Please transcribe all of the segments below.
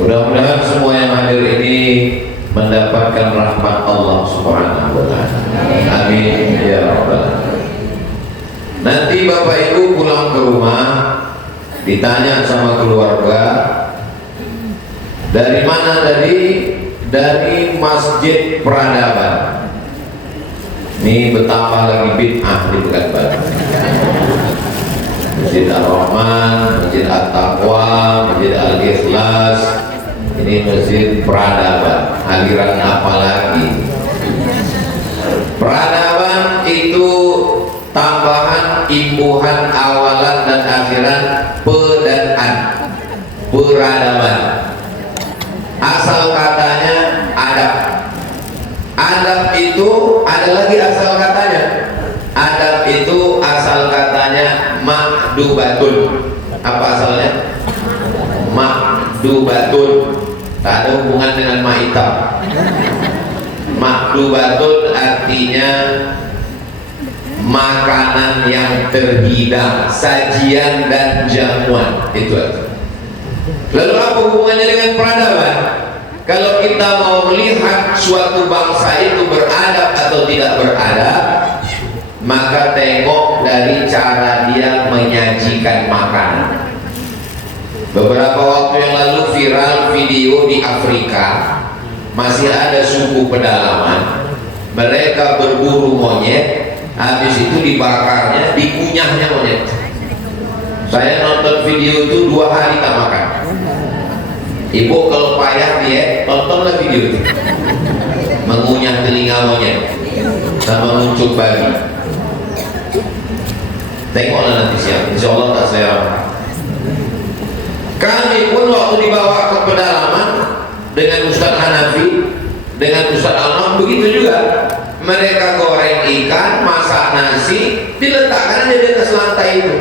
Mudah-mudahan semua yang hadir ini mendapatkan rahmat Allah Subhanahu wa Ta'ala. Amin ya rabbal alamin. Nanti Bapak Ibu pulang ke rumah ditanya sama keluarga, dari mana tadi? Dari Masjid Peradaban. Ini betapa lagi bid'ah di Pekanbaru. Masjid Ar-Rahman, Masjid At-Taqwa, Masjid Al-Ikhlas. Ini Masjid Peradaban. Aliran apa lagi? Peradaban itu tambahan imbuhan awalan dan akhiran pe dan an. Peradaban. Asal katanya adab. Adab itu ada lagi asal katanya. Adab itu asal katanya makdubatun. Apa asalnya? Makdubatun. Tak ada hubungan dengan ma'itab. Makdubatun artinya makanan yang terhidang, sajian dan jamuan. Itu artinya. Lalu apa hubungannya dengan peradaban? Kalau kita mau melihat suatu bangsa itu beradab atau tidak beradab, maka tengok dari cara dia menyajikan makanan. Beberapa waktu yang lalu viral video di Afrika, masih ada suku pedalaman, mereka berburu monyet, habis itu dibakarnya, dikunyahnya monyet. Saya nonton video itu 2 hari tak makan. Ibu kalau payah dia tontonlah video itu, mengunyah telinga monyet sama muncul babi. Tengoklah nanti siang, insya Allah tak selera. Kami pun waktu dibawa ke pedalaman dengan Ustaz Hanafi, dengan Ustaz Alnam, begitu juga. Mereka goreng ikan, masak nasi, diletakkan di atas lantai itu.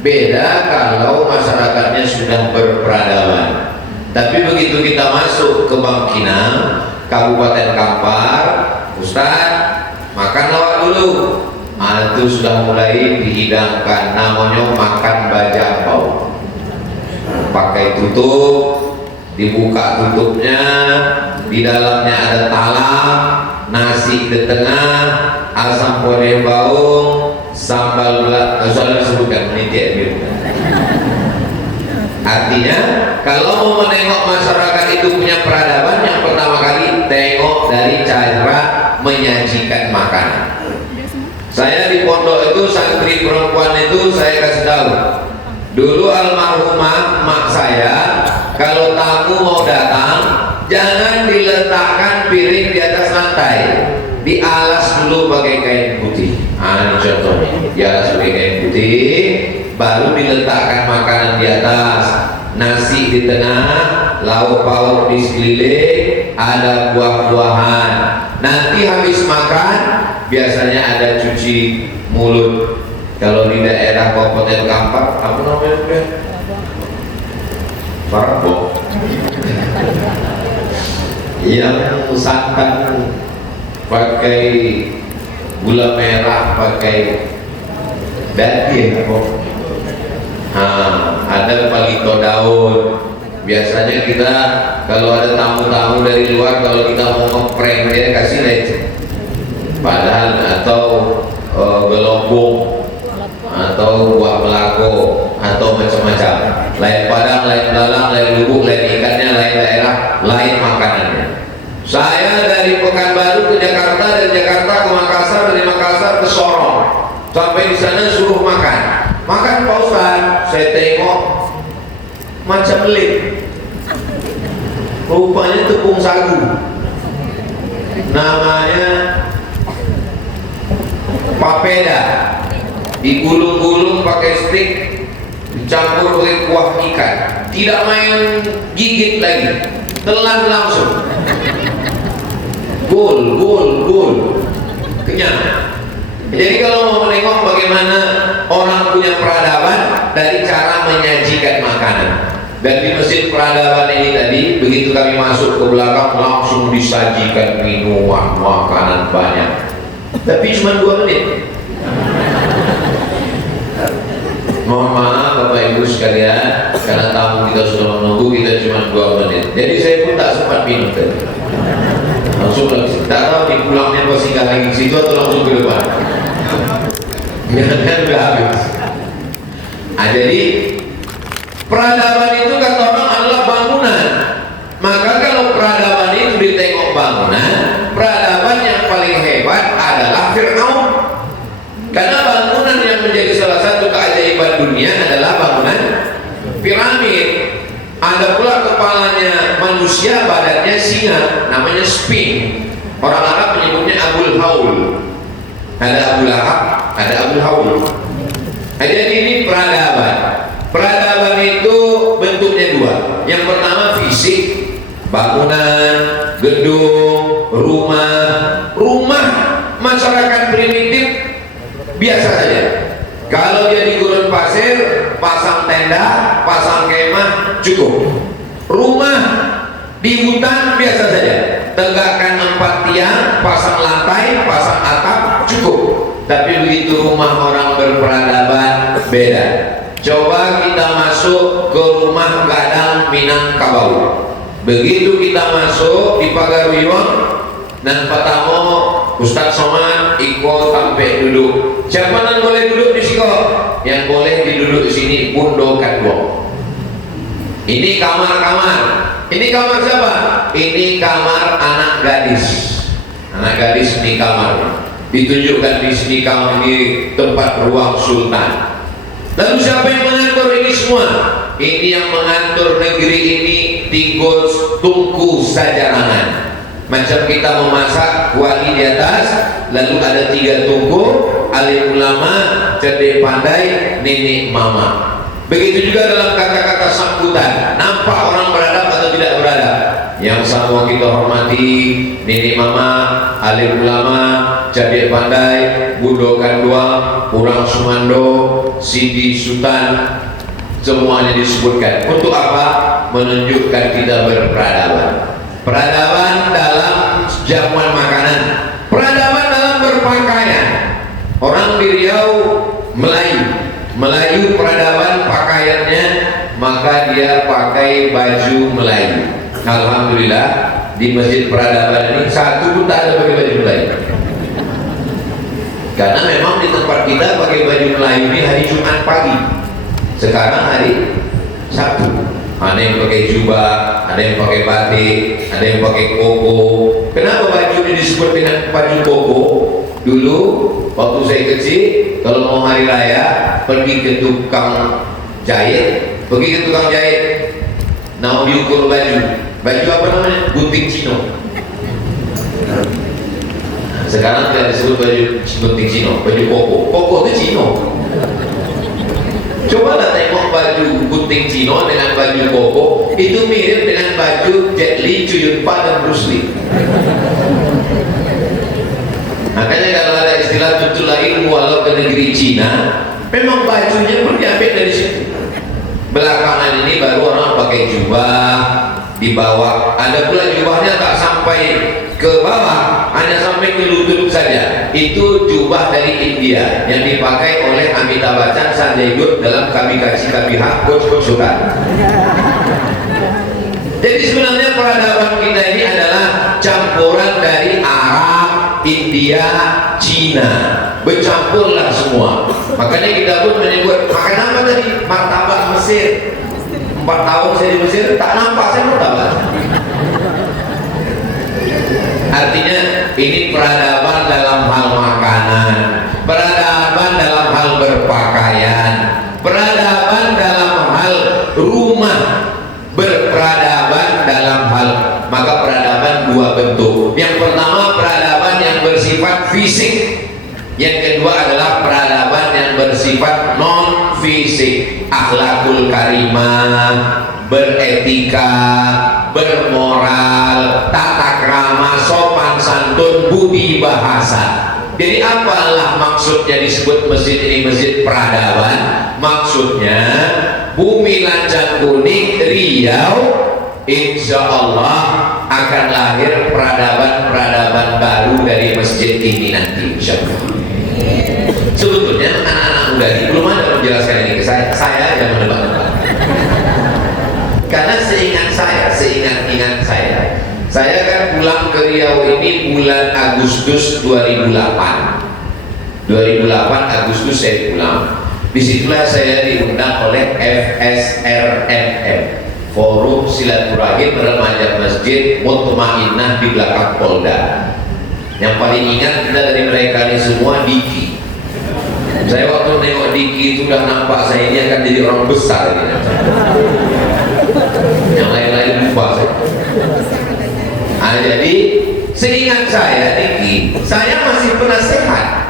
Beda kalau masyarakatnya sudah berperadaban. Tapi begitu kita masuk ke Bangkinang, Kabupaten Kampar, Ustaz, makan lawak dulu. Itu sudah mulai dihidangkan, namanya makan bajabau. Pakai tutup, dibuka tutupnya, di dalamnya ada talam, nasi di tengah, asam podeh baung, sambal soalnya disebutkan menitik gitu. Artinya kalau mau menengok masyarakat itu punya peradaban, yang pertama kali tengok dari cara menyajikan makanan. Saya di pondok itu, santri perempuan itu saya kasih tahu. Dulu almarhumah mak saya, kalau tamu mau datang, jangan diletakkan piring di atas lantai, dialas dulu pakai kain putih. Ini contohnya, dialas pakai kain putih, baru diletakkan makanan di atas, nasi di tengah, lauk pauk di sekeliling, ada buah-buahan. Nanti habis makan, biasanya ada cuci mulut. Kalau di daerah Kabupaten Kampar, apa namanya itu? Parabok. Yang santan pakai gula merah, pakai dan dia kok. Ada palito daun. Biasanya kita kalau ada tamu-tamu dari luar, kalau kita mau ngeprank dia kasih lecet, padahal atau gelobong atau buah melago atau macam-macam, lain padang, lain belalang, lain lubuk, lain ikannya, lain daerah, lain makanannya. Saya dari Pekanbaru ke Jakarta, dari Jakarta ke Makassar, dari Makassar ke Sorong, sampai di sana suruh makan Pak Ustaz. Saya tengok macam lip, rupanya tepung sagu, namanya papeda, digulung-gulung pakai stik, dicampur dengan kuah ikan, tidak main gigit lagi, telan langsung, gul, kenyang. Jadi kalau mau menengok bagaimana orang punya peradaban dari cara menyajikan makanan. Dan di Masjid Peradaban ini tadi, begitu kami masuk ke belakang langsung disajikan minuman, makanan banyak. Tapi cuma 2 menit. Mohon maaf Bapak Ibu sekalian, karena tamu kita sudah menunggu, kita cuma 2 menit. Jadi saya pun tak sempat minum tadi. Langsung lagi, tak tahu di pulangnya mau singgah lagi ke situ atau langsung ke depan. Jangan udah habis. Jadi peradaban itu kata orang adalah bangunan. Maka kalau peradaban itu ditengok bangunan, peradaban yang paling hebat adalah Fir'aun. Karena bangunan yang menjadi salah satu keajaiban dunia adalah bangunan piramid. Ada pula kepalanya manusia, badannya singa, namanya Sphinx. Orang Arab menyebutnya Abul Haul. Ada Abu Lahab, ada Abu Haul. Jadi ini peradaban. Peradaban itu bentuknya 2. Yang pertama fisik, bangunan, gedung, rumah masyarakat primitif biasa saja. Kalau dia di gurun pasir, pasang tenda, pasang kemah, cukup. Rumah di hutan biasa saja, tegakkan 4 tiang, pasang lantai, pasang atap, cukup. Tapi begitu rumah orang berperadaban beda. Coba kita masuk ke rumah gadang Minangkabau. Begitu kita masuk di pagar wiwang dan pertama Ustaz Somad ikut sampai duduk. Siapa yang boleh duduk di sini? Yang boleh duduk di sini Bundokan 2. Ini kamar-kamar. Ini kamar siapa? Ini kamar anak gadis. Anak gadis ini kamarnya. Ditunjukkan di sini kamar ini tempat ruang sultan. Lalu siapa yang mengatur ini semua? Ini yang mengatur negeri ini Tigos Tungku Sajarangan. Macam kita memasak kuali di atas, lalu ada 3 tungku, alim ulama, cerdik pandai, nenek mama. Begitu juga dalam kata-kata sambutan, nampak orang beradab atau tidak beradab. Yang sama kita hormati, nenek mama, alim ulama, cerdik pandai, Bundokan 2, Urang Sumando, Sidi Sultan, semuanya disebutkan. Untuk apa? Menunjukkan kita berperadaban. Peradaban dalam jamuan makanan, peradaban dalam berpakaian. Orang di Riau Melayu peradaban pakaiannya, maka dia pakai baju Melayu. Alhamdulillah di Masjid Peradaban ini satu pun tak ada pakai baju Melayu. Karena memang di tempat kita pakai baju Melayu ini hari Jumat pagi. Sekarang hari Sabtu. Ada yang pakai jubah, ada yang pakai batik, ada yang pakai koko. Kenapa baju ini disebut dengan baju koko? Dulu waktu saya kecil, kalau mau hari raya pergi ke tukang jahit, mau diukur baju apa namanya? Gunting Cino. Sekarang tidak disebut baju gunting Cino, baju koko itu Cino. Cobalah tengok baju gunting Cino dengan baju koko, itu mirip dengan baju Jet Li, Chow Yun Fat dan Bruce Lee. Makanya kalau ada istilah tutulah ilmu walau ke negeri Cina, memang bajunya pun diambil dari situ. Belakangan ini baru orang pakai jubah, di bawah, ada pula jubahnya tak sampai ke bawah, hanya sampai ke lutut saja. Itu jubah dari India yang dipakai oleh Amitabh Bachchan, Sanjay Dutt dalam Kabhi Kachi Kabhi Ha, Kuch Kuch Hota. Jadi sebenarnya peradaban kita ini adalah campuran dari Arab, India, Cina, bercampurlah semua. Makanya kita pun menyebut makan apa tadi? Martabak Mesir. 4 tahun saya di Mesir tak nampak saya martabak. Artinya ini peradaban dalam hal makanan, peradaban dalam hal berpakaian, peradaban dalam hal rumah, berperadaban dalam hal, maka peradaban dua bentuk. Yang pertama peradaban yang bersifat fisik, yang kedua adalah peradaban yang bersifat non fisik, akhlakul karimah, beretika, bermoral, tata krama, sopan santun, budi bahasa. Jadi apalah maksudnya disebut masjid ini masjid peradaban? Maksudnya Bumi Lancang Kuning, Riau, insya Allah akan lahir peradaban-peradaban baru dari masjid ini nanti, insya Allah. Sebetulnya anak-anak muda ini belum ada menjelaskan ini ke saya yang menebak-nebak. Karena seingat saya kan pulang ke Riau ini bulan Agustus 2008 Agustus saya pulang. Disitulah saya diundang oleh FSRMM, Forum Silaturahim Remaja Masjid Mutmainnah di belakang Polda. Yang paling ingat kita dari mereka ini semua Diki. Saya waktu nengok Diki itu udah nampak saya ini akan jadi orang besar ini. Yang lain-lain lupa saya. Jadi seingat saya Diki, saya masih penasehat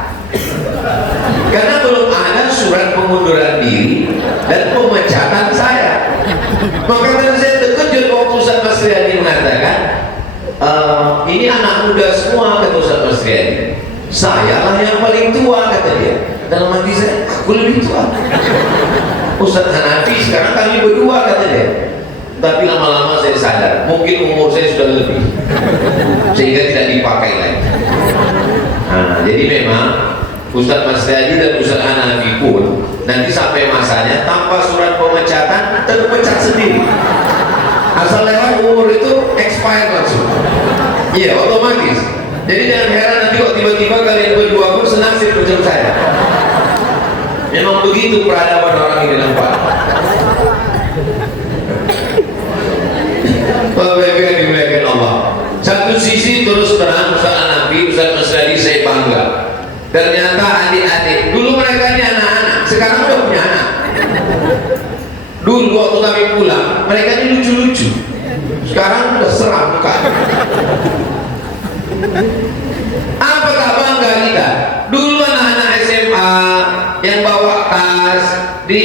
karena belum ada surat pengunduran diri dan pemecatan saya. Maka saya terkejut waktu Ustaz Mas Riyadi mengatakan ini anak muda semua, kata Ustaz Mas Riyadi. Saya lah yang paling tua, kata dia. Dalam hati saya, aku lebih tua. Ustaz Hanafi sekarang kami berdua, kata dia. Tapi lama-lama saya sadar, mungkin umur saya sudah lebih, sehingga tidak dipakai lagi. Nah, jadi memang Ustaz Mas Riyadi dan Ustaz Hanafi pun nanti sampai masanya tanpa surat pemecatan terpecat sendiri. Asal lewat umur itu expired langsung. Iya, otomatis. Jadi jangan heran nanti kok tiba-tiba kalian berdua pun senang sih pecat saya. Memang begitu peradaban orang ini nampak. Bapak Ibu yang dimuliakan Allah. Satu sisi terus terang Ustaz Hanafi, Ustaz Mas Riyadi saya bangga. Ternyata adik-adik, dulu mereka ini anak-anak, sekarang udah punya anak. Dulu waktu kami pulang, mereka ini lucu-lucu. Sekarang udah seram muka. Apa tak bangga kita? Dulu anak-anak SMA yang bawa tas di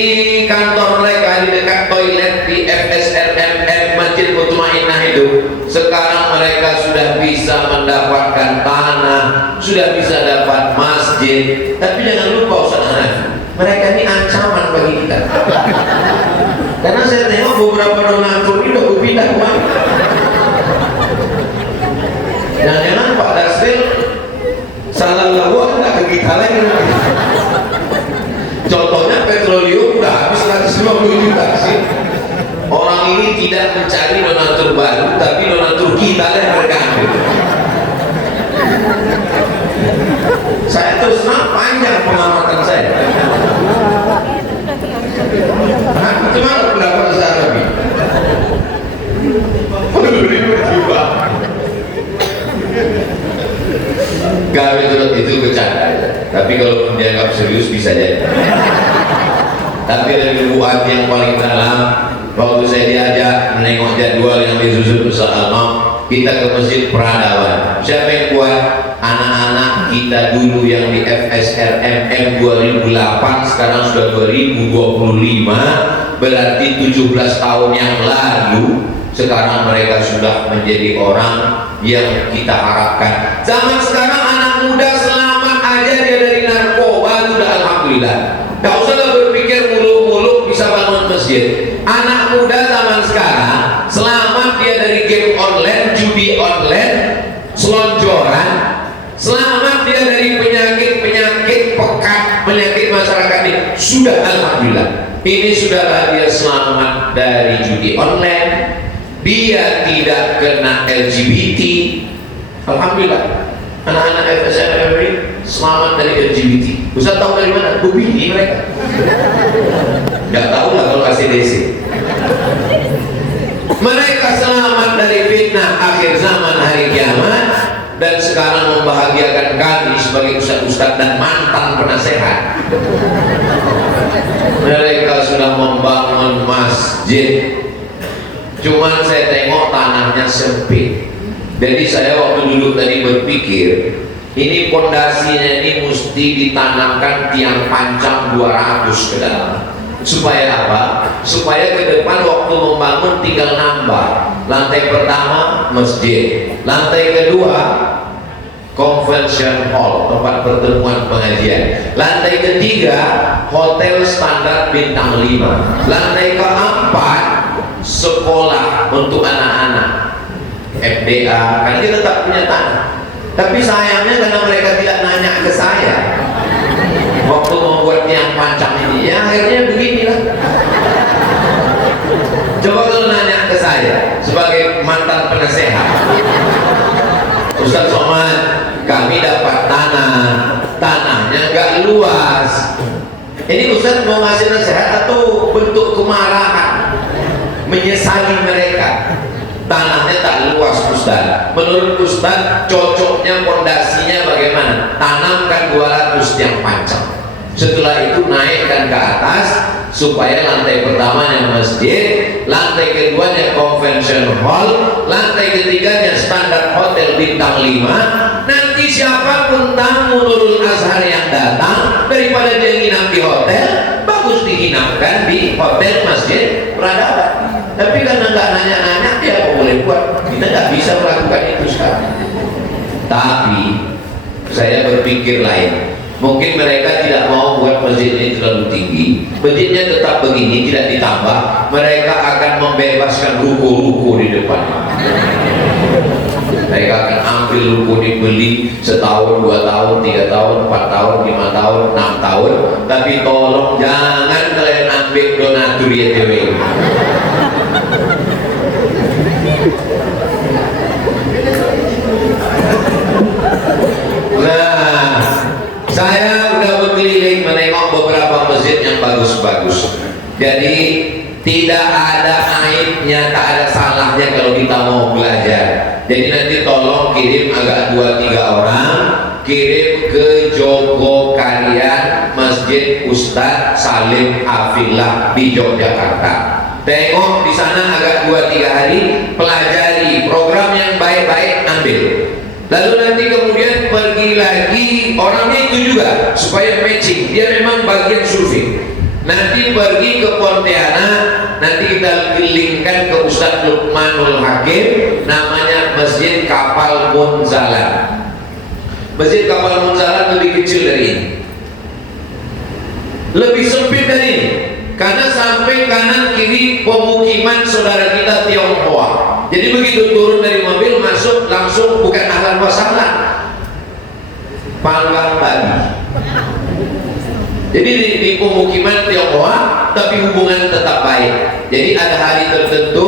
kantor mereka di dekat toilet di FSRMM Masjid Mutmainnah itu, sekarang mereka sudah bisa mendapatkan tanah, sudah bisa dapat masjid. Tapi jangan lupa Ustaz Hanafi, mereka ini ancaman bagi kita. Karena saya tengok beberapa donatur ini udah berpindah kemana. Jangan-jangan Pak Dasril salah lagu nggak ke kita lagi. Contohnya petroleum udah habis 150 juta sih. Orang ini tidak mencari donatur baru, tapi donatur kita yang mereka ambil. Saya terus terang panjang pengamatan saya. Nah, gimana pendapat Ustaz Hanafi? Tiba. Gawe itu bercanda, tapi kalau dianggap serius bisa jadi. Tapi dari nubuat yang paling dalam, waktu saya diajak menengok jadwal yang disusun Ustaz Almam, kita ke masjid peradaban. Siapa yang buat? Anak-anak kita dulu yang di FSRMM 2008, sekarang sudah 2025, berarti 17 tahun yang lalu. Sekarang mereka sudah menjadi orang yang kita harapkan. Zaman sekarang anak muda selamat aja dia dari narkoba, sudah alhamdulillah. Gak usah berpikir muluk-muluk bisa bangun masjid. Anak muda zaman sekarang selamat dia sudah alhamdulillah. Ini saudara, dia selamat dari judi online, dia tidak kena LGBT, alhamdulillah. Anak-anak FSM selamat dari LGBT. Ustaz tahu dari mana? Bini mereka. Nggak tahu lah kalau ACDC. Mereka selamat dari fitnah akhir zaman hari kiamat, dan sekarang membahagiakan kami sebagai ustaz-ustaz dan mantan penasehat. Mereka sudah membangun masjid, cuman saya tengok tanahnya sempit. Jadi saya waktu dulu tadi berpikir, ini pondasinya ini mesti ditanamkan tiang pancang 200 ke dalam. Supaya apa? Supaya ke depan waktu membangun tinggal nambah. Lantai pertama masjid, lantai kedua convention hall, tempat pertemuan pengajian, lantai ketiga hotel standar bintang 5, lantai keempat sekolah untuk anak-anak FDA, kan dia tetap punya tanah. Tapi sayangnya karena mereka tidak nanya ke saya waktu membuat tiang pancang ini, ya akhirnya beginilah. Coba kalau nanya ke saya sebagai mantan penasehat, Ustaz Somad, kami dapat tanahnya nggak luas. Ini Ustaz mau ngasih nasihat atau bentuk kemarahan, menyesali mereka? Tanahnya tak luas Ustaz. Menurut Ustaz cocoknya pondasinya bagaimana? Tanamkan 200 tiang pancang. Setelah itu naikkan ke atas supaya lantai pertamanya masjid, lantai keduanya convention hall, lantai ketiganya standar hotel bintang 5. Nanti siapapun tamu Nurul Azhar yang datang, daripada dia nginap di hotel, bagus dihinapkan di hotel masjid peradaban. Tapi karena nggak nanya-nanya, dia apa boleh buat? Kita nggak bisa melakukan itu sekarang. Tapi saya berpikir lain. Mungkin mereka tidak mau buat masjid ini terlalu tinggi, masjidnya tetap begini, tidak ditambah. Mereka akan membebaskan ruko-ruko di depan. Mereka akan ambil ruko, dibeli setahun, 2 tahun, 3 tahun, 4 tahun, 5 tahun, 6 tahun. Tapi tolong jangan kalian ambil donatur YTW. Nah, saya udah berkeliling menengok beberapa masjid yang bagus-bagus. Jadi tidak ada aibnya, tak ada salahnya kalau kita mau belajar. Jadi nanti tolong kirim agak 2-3 orang, kirim ke Jogokarian Masjid Ustadz Salim Hafillah di Yogyakarta. Tengok di sana agak 2-3 hari, pelajari program yang baik-baik, ambil. Lalu nanti kemudian pergi lagi, orangnya itu juga supaya matching, dia memang bagian survei. Nanti pergi ke Pontianak, nanti kita linkkan ke Ustadz Lukmanul Hakim, namanya Masjid Kapal Munzalan. Masjid Kapal Munzalan lebih kecil dari ini, lebih sempit dari ini, karena sampai kanan kiri pemukiman saudara kita Tionghoa. Jadi begitu turun dari mobil masuk langsung bukan ahlan wa sahlan, panggang tadi. Jadi di pemukiman Tionghoa, tapi hubungan tetap baik. Jadi ada hari tertentu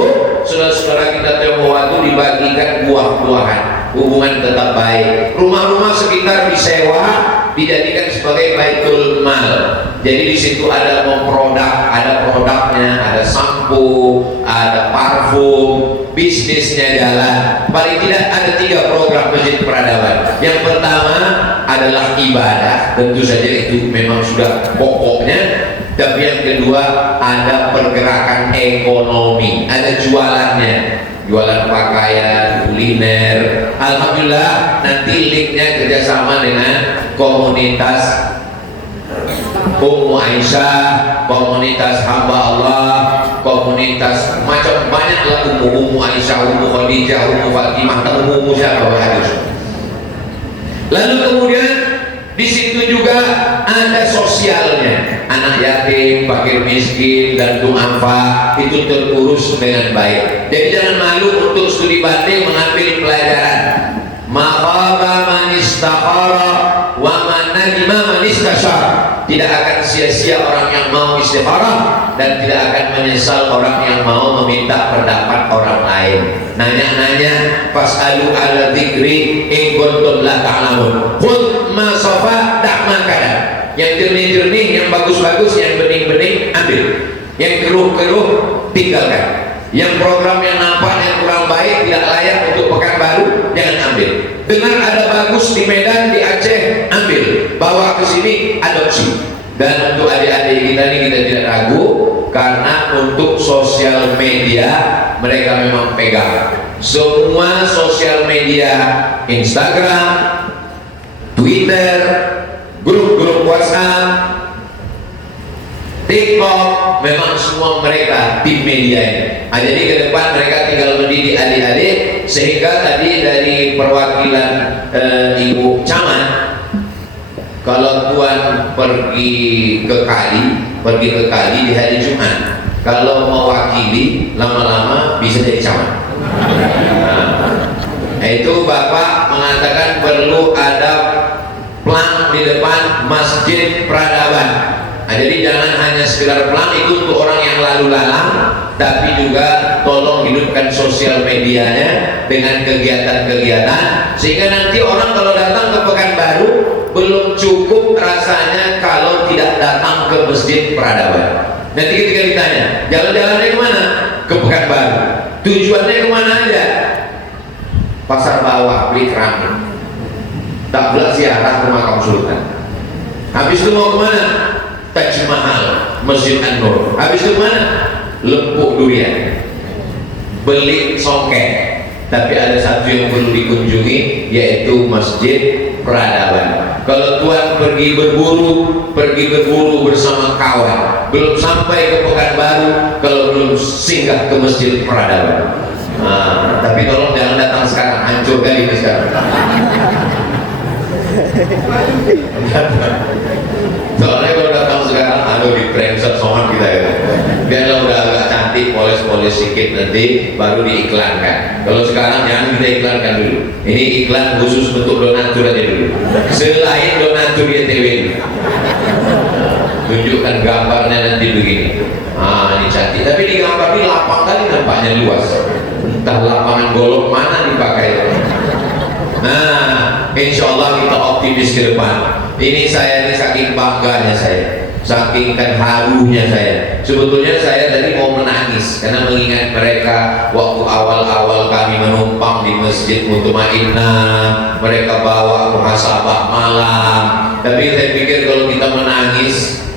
saudara-saudara kita Tionghoa itu dibagikan buah-buahan, hubungan tetap baik. Rumah-rumah sekitar disewa, dijadikan sebagai baitul mal. Jadi di situ ada produk, ada produknya, ada sampo, ada parfum, bisnisnya jalan. Paling tidak ada 3 program masjid peradaban. Yang pertama adalah ibadah, tentu saja itu memang sudah pokoknya. Tapi yang kedua ada pergerakan ekonomi, ada jualannya, jualan pakaian, kuliner. Alhamdulillah nanti linknya kerjasama dengan komunitas Ummu Aisyah, komunitas hamba Allah, komunitas macam banyak lah, Ummu Aisyah, Ummu Khadijah, Ummu Fatimah, Ummu siapa harus. Lalu kemudian di situ juga ada sosialnya, anak yatim, fakir miskin, dan du'afa itu terurus dengan baik. Jadi jangan malu untuk studi banding mengambil pelajaran. Ma khaba man istakhara wa man nadima man istasyara. tidak akan sia-sia orang yang mau istikharah, dan tidak akan menyesal orang yang mau meminta pendapat orang lain. Nanya-nanya, fas'alu ala dzikri in kuntum la ta'lamun. Khudh ma safa da' ma kadar. Yang jernih-jernih, yang bagus-bagus, yang bening-bening ambil. Yang keruh-keruh tinggalkan. Yang program yang nampak yang kurang baik, tidak layak untuk Pekanbaru, jangan ambil. Dengar ada bagus di Medan, di Aceh, ambil, bawa ke sini, adopsi. Dan untuk adik-adik kita ini kita tidak ragu, karena untuk sosial media mereka memang pegang semua sosial media, Instagram, Twitter, grup-grup WhatsApp, TikTok, memang semua mereka tim media ini. Jadi ke depan mereka tinggal mendidik adik-adik, sehingga tadi dari perwakilan Ibu Camat, kalau Tuan pergi ke kali di hari Jumat, kalau mewakili lama-lama bisa jadi camat. Nah, itu Bapak mengatakan perlu ada plang di depan Masjid Peradaban. Nah, jadi jangan hanya sekedar plang itu untuk orang yang lalu lalang, tapi juga tolong hidupkan sosial medianya dengan kegiatan-kegiatan, sehingga nanti orang kalau datang ke Pekanbaru belum cukup rasanya kalau tidak datang ke Masjid Peradaban. Nanti ketika ditanya, jalan-jalannya kemana? Ke Pekanbaru. Tujuannya kemana aja? Pasar bawah, beli keramik. Tak pula ziarah ke makam sultan. Habis itu mau kemana? Taj Mahal, Masjid An-Nur. Habis itu mana? Lempuk durian, beli songkek. Tapi ada satu yang perlu dikunjungi, yaitu Masjid Peradaban. Kalau Tuan pergi berburu bersama kawan, belum sampai ke Pekanbaru kalau belum singgah ke Masjid Peradaban. Nah, tapi tolong jangan datang sekarang, hancur kali ini sekarang. Soalnya kalau datang sekarang, aduh di brengsek somat kita ya. Biarlah udah agak cantik, poles-poles sedikit, nanti baru diiklankan. Kalau sekarang jangan kita iklankan dulu. Ini iklan khusus bentuk donatur aja dulu. Selain donatur YTW dulu. Tunjukkan gambarnya nanti begini. Ah, ini cantik. Tapi di gambar ini lapang kali nampaknya luas. Entah lapangan golok mana dipakai. Nah, insya Allah kita optimis ke depan. Ini saya ini saking bangganya saya, saking kan harunya saya. Sebetulnya saya tadi mau menangis karena mengingat mereka waktu awal-awal kami menumpang di Masjid Mutmainnah, mereka bawa muhasabah malam. Tapi saya pikir kalau kita menangis,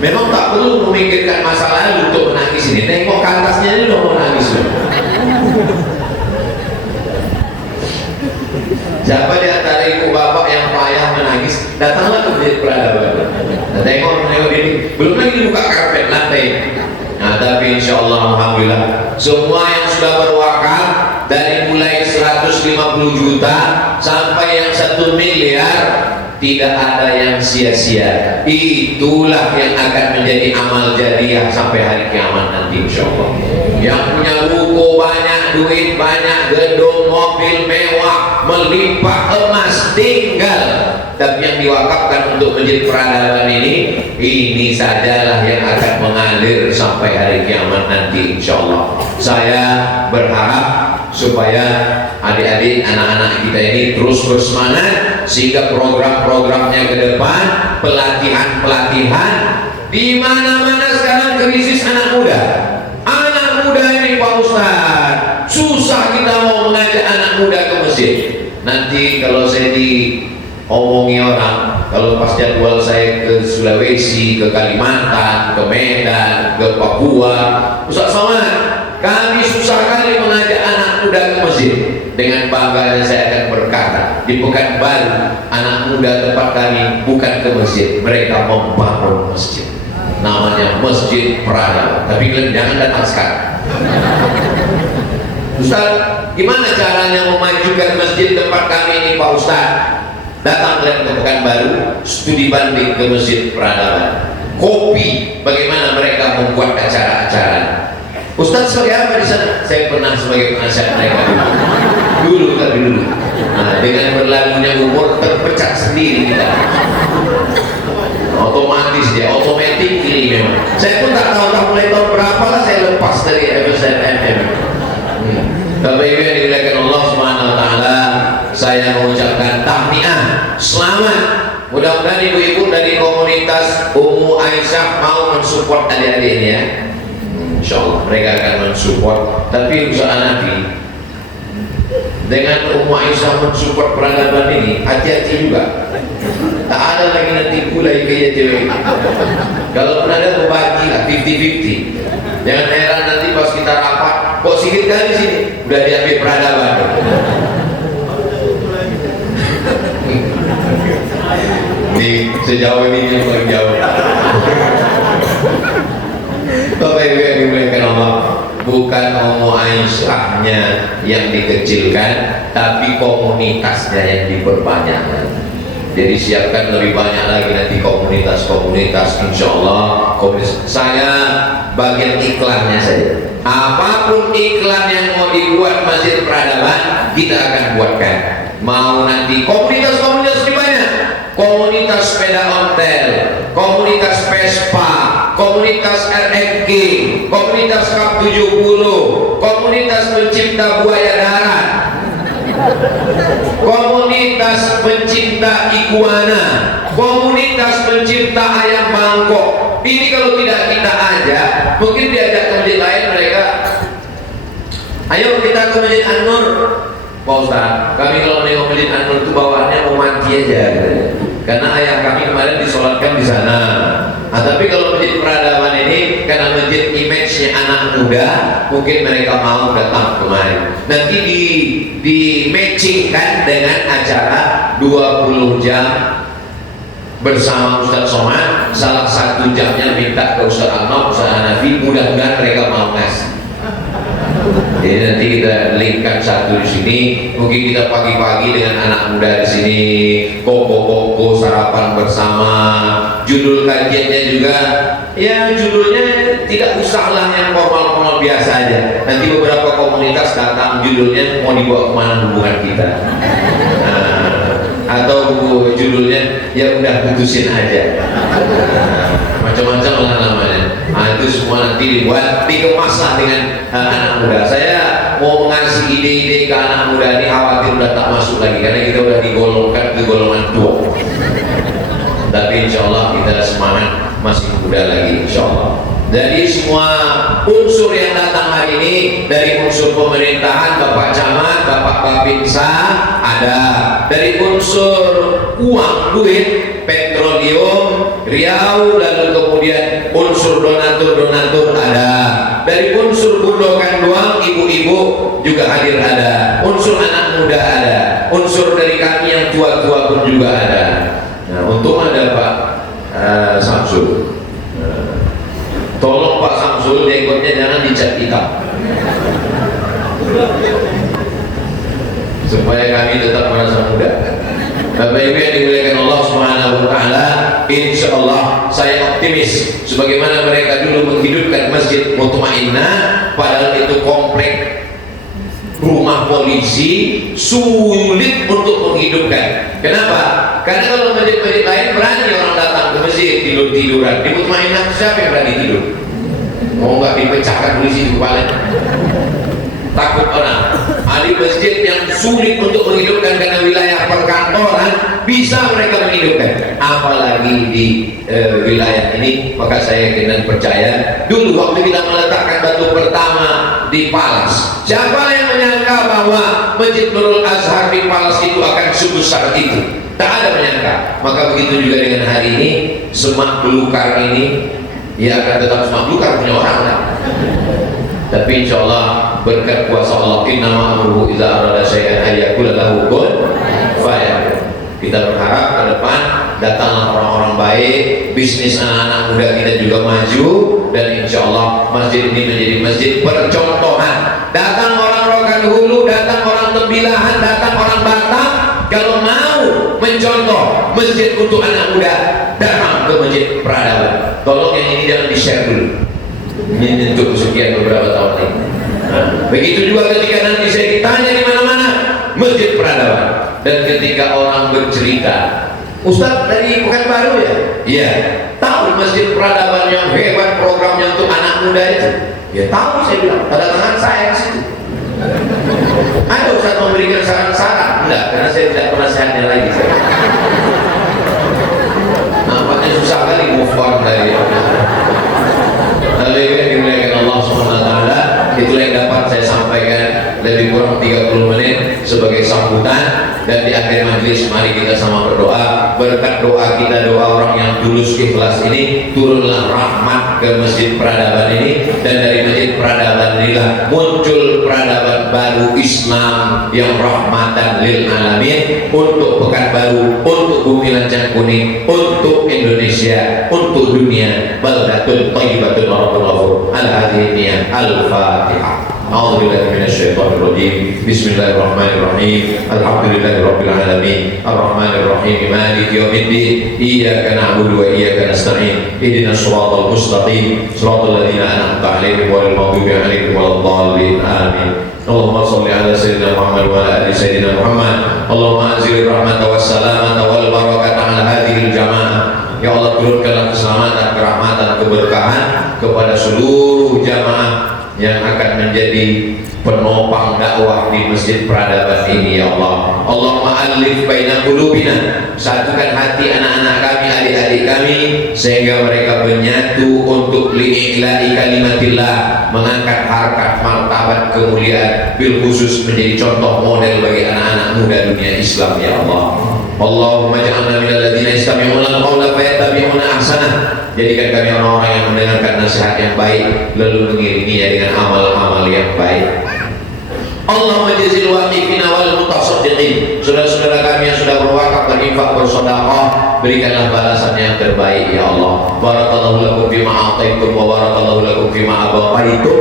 memang tak perlu memikirkan masa lalu untuk menangis ini. Tengok ke atasnya ini udah mau nangis. Siapa di antara ibu bapak yang payah menangis, datanglah ke Masjid Peradaban. Nah, tengok ini, belum lagi dibuka karpet lantai. Nah, tapi insya Allah, alhamdulillah, semua yang sudah berwakaf dari mulai 150 juta sampai yang 1 miliar, tidak ada yang sia-sia. Itulah yang akan menjadi amal jariah sampai hari kiamat nanti, insya Allah. Yang punya ruko banyak, duit banyak, gedung, mobil mewah, melimpah emas tinggal, tapi yang diwakafkan untuk Masjid Peradaban ini sajalah yang akan mengalir sampai hari kiamat nanti, insya Allah. Saya berharap supaya adik-adik, anak-anak kita ini terus bersemangat, sehingga program-programnya ke depan, pelatihan-pelatihan di mana-mana sekarang krisis anak muda. Anak muda ini Pak Ustaz, susah kita mau mengajak anak muda ke masjid. Nanti kalau saya diomongi orang, kalau pas jadwal saya ke Sulawesi, ke Kalimantan, ke Medan, ke Papua, Ustaz Somad, kami susah kali mengajak anak muda ke masjid. Dengan bangganya saya akan berkata, di Pekanbaru anak muda tempat kami bukan ke masjid, mereka membangun masjid. Namanya Masjid Peradaban. Tapi kalian jangan datang sekarang. Ustaz, gimana caranya memajukan masjid tempat kami ini Pak Ustaz? Datang kalian ke Pekanbaru, studi banding ke Masjid Peradaban. Kopi bagaimana mereka membuat acara-acara. Ustaz sebagai apa di sana? Saya pernah sebagai penasihat mereka dulu. Nah, dengan berlalunya umur terpecah sendiri kita. otomatis dia, otomatis ini memang. Saya pun tak tahu mulai tahun berapa lah saya lepas dari FSMM. Bapak Ibu yang dimuliakan Allah Subhanahu Wa Taala, saya mengucapkan tahniah, selamat. Mudah-mudahan ibu-ibu dari komunitas Ummu Aisyah mau mensupport adik-adik ini ya. Insya Allah mereka akan mensupport. Tapi usaha Nabi dengan Ummu Aisyah mensupport peradaban ini, hati-hati juga. Tak ada lagi nanti pula kayak cewek. Kalau pun ada membagi lah 50-50. Jangan heran nanti pas kita rapat, kok sikit kali sini udah diambil peradaban. Di sejauh ini yang paling jauh. Bapak Ibu yang dimuliakan Allah, bukan Ummu Aisyahnya yang dikecilkan, tapi komunitasnya yang diperbanyak. Jadi siapkan lebih banyak lagi nanti komunitas-komunitas, insya Allah. Saya bagian iklannya saja. Apapun iklan yang mau dibuat Masjid Peradaban, kita akan buatkan. Mau nanti komunitas-komunitas di banyak. Komunitas sepeda ontel, komunitas Vespa, komunitas RFG, komunitas Kap 70, komunitas pencipta buaya darat, komunitas pencinta iguana, komunitas pencinta ayam Bangkok. Ini kalau tidak kita ajak, mungkin diajak ke masjid lain mereka, ayo kita ke Masjid An-Nur. Pak Ustaz, kami kalau nengok Masjid An-Nur itu bawaannya mau mati aja, karena ayah kami kemarin disolatkan di sana. Nah, tapi kalau Masjid Peradaban ini karena masjid image-nya anak muda, mungkin mereka mau datang kemari. Nanti di matchingkan dengan acara 20 jam bersama Ustaz Somad. Salah satu jamnya minta ke Ustaz Ahmad, Ustaz Hanafi, mudah-mudahan mereka mau ngasih. Jadi nanti kita linkkan satu di sini. Mungkin kita pagi-pagi dengan anak muda di sini, koko-koko sarapan bersama. Judul kajiannya juga, ya judulnya tidak usahlah yang formal-formal biasa aja. Nanti beberapa komunitas datang judulnya mau dibawa kemana hubungan kita. Atau judulnya ya udah putusin aja. Macam-macam lah namanya. Nah, itu semua nanti dibuat, dikemaslah dengan anak muda. Saya mau mengasih ide-ide ke anak muda ini, khawatir udah tak masuk lagi karena kita udah digolongkan ke golongan tua. Tapi insya Allah kita semangat, masih muda lagi insya Allah. Jadi semua unsur yang datang hari ini, dari unsur pemerintahan, Bapak Camat, Bapak Babinsa ada, dari unsur uang, duit, petroleum, Riau, lalu kemudian unsur donatur ada, dari unsur bundokan doang, ibu-ibu juga hadir ada, unsur anak muda ada, unsur dari kami yang tua-tua pun juga ada. Nah, untung ada Pak Samsul. Tolong Pak Samsul, jenggotnya jangan dicat hitam supaya kami tetap merasa muda. Bapak Ibu yang dimuliakan Allah Subhanahu Wa Taala, insya Allah saya optimis sebagaimana mereka dulu menghidupkan Masjid Mutmainnah, padahal itu komplek rumah polisi, sulit untuk menghidupkan. Kenapa? Karena kalau masjid-masjid lain berani orang datang ke masjid tidur-tiduran. Di Mutmainnah siapa yang berani tidur? Mau nggak dipecahkan polisi di kepala? Takut orang. Di masjid yang sulit untuk menghidupkan karena wilayah perkantoran, bisa mereka menghidupkan. Apalagi di wilayah ini, maka saya yakin percaya. Dulu waktu kita meletakkan batu pertama di Palas, siapa yang menyangka bahwa Masjid Nurul Azhar di Palas itu akan sebesar itu? Tak ada menyangka. Maka begitu juga dengan hari ini, semak belukar ini, ya akan tetap semak belukar punya orang kan? Tapi insya Allah berkat kuasa Allah, innama amruhu idza arada syai'an ayyakula lahu kun fayakun. Kita berharap ke depan datanglah orang-orang baik, bisnis anak-anak muda kita juga maju, dan insya Allah masjid ini menjadi masjid percontohan. Datang orang Rokan Hulu, datang orang Tembilahan, datang orang Batam, kalau mau mencontoh masjid untuk anak muda, datang ke Masjid Peradaban. Tolong yang ini jangan di-share dulu. Ini untuk sekian beberapa tahun ini. Nah, begitu juga ketika nanti saya ditanya di mana-mana, Masjid Peradaban. Dan ketika orang bercerita Ustaz dari Pekanbaru ya? Iya. Tahu Masjid Peradaban yang hebat programnya untuk anak muda itu? Ya tahu, saya bilang, tanda tangan saya di situ. Ada Ustaz memberikan saran-saran? Enggak, karena saya tidak pernah sehatnya lagi. Nampaknya susah kali move on dari Allah SWT. Itulah yang dapat saya sampaikan lebih kurang 30 menit sebagai sambutan. Dan di akhir majelis mari kita sama berdoa. Berkat doa kita, doa orang yang tulus ikhlas ini, turunlah rahmat ke Masjid Peradaban ini. Dan dari Masjid Peradaban inilah muncul peradaban baru Islam yang rahmatan lil alamin, untuk Pekanbaru, untuk bumi Lancang Kuning, untuk Indonesia, untuk dunia. Baldatun thayyibatun wa rabbul ghafur. Al-hadiyah Al-Fatihah. A'udzubillahi minasyaitonir rajim. Bismillahirrahmanirrahim. Alhamdulillahirabbil alamin. Arrahmanirrahim. Maliki yaumiddin. Iyyaka na'budu wa iyyaka nasta'in. Ihdinas shiratal mustaqim. Shiratal ladzina an'amta 'alaihim ghairil maghdubi 'alaihim waladdallin. Amin. Allahumma shalli ala sayyidina Muhammad wa ala ali sayyidina Muhammad. Allahumma anzil rahmata was salamata wal barakata ala hadhil jamaah. Ya Allah, turunkanlah keselamatan, kerahmatan, keberkahan kepada seluruh jamaah yang akan menjadi penopang dakwah di Masjid Peradaban ini, ya Allah. Allahumma alif baina qulubina, satukan hati anak-anak kami, adik-adik kami, sehingga mereka menyatu untuk li'ila'i kalimatillah, mengangkat harkat, martabat, kemuliaan, bil khusus menjadi contoh model bagi anak-anak muda dunia Islam, ya Allah. Allahumma ja'alna minal ladzina yastami'una al-qawla fayattabi'una ahsanah. Jadikan kami orang-orang yang mendengarkan nasihat yang baik lalu mengiringinya dengan amal-amal yang baik. Allahumma jazil waqifina wal mutasaddiqin. Saudara-saudara kami yang sudah berwakaf, berinfak, bersedekah, berikanlah balasan yang terbaik, ya Allah. Barakallahu lakum fima a'taitum wa barakallahu lakum fima abaqaitum.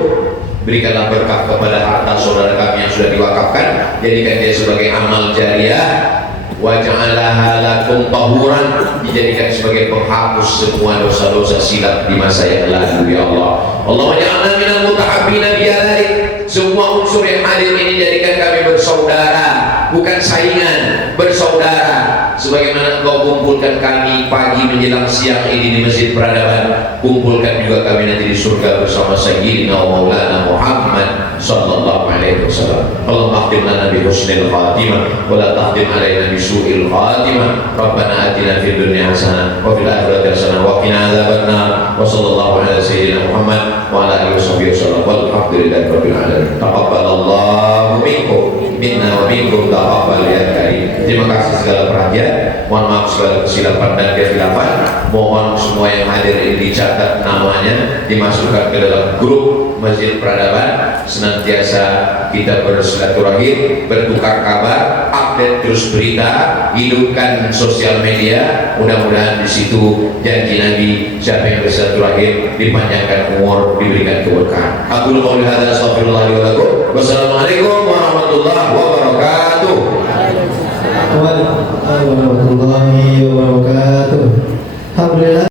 Berikanlah berkah kepada harta saudara kami yang sudah diwakafkan, jadikan dia sebagai amal jariah. Waj'alaha lakum tahuran, dijadikan sebagai penghapus semua dosa-dosa silap di masa yang lalu, ya Allah. Allahumma ja'alna minal mutahabbina biyadalik. Semua unsur yang hadir ini jadikan kami bersaudara, bukan saingan, bersaudara. Sebagaimana Engkau kumpulkan kami pagi menjelang siang ini di Masjid Peradaban, kumpulkan juga kami nanti di surga bersama Sayyidina wa Maulana Muhammad sallallahu alaihi wasallam. Allahumma khtim lana bi husnil khatimah wa la tahtim alaina bi su'il khatimah. Rabbana atina fid dunya hasanah wa fil akhirati hasanah wa qina adzabannar. Wa sallallahu ala sayyidina Muhammad wa ala alihi wasallam. Walhamdulillahi rabbil alamin. Taqabbalallahu minkum minna wa minkum taqabbal ya karim. Terima kasih segala perhatian. Mohon maaf segala kesilapan dan kehilafan. Mohon semua yang hadir ini dicatat namanya, dimasukkan ke dalam grup Masjid Peradaban. Senantiasa kita bersilaturahim, bertukar kabar, update terus berita, hidupkan sosial media. Mudah-mudahan di situ janji Nabi, siapa yang bersilaturahim dipanjangkan umur, diberikan keberkahan. Aku qouli hadza, astagfirullah wa lakum. Wassalamualaikum warahmatullahi wabarakatuh.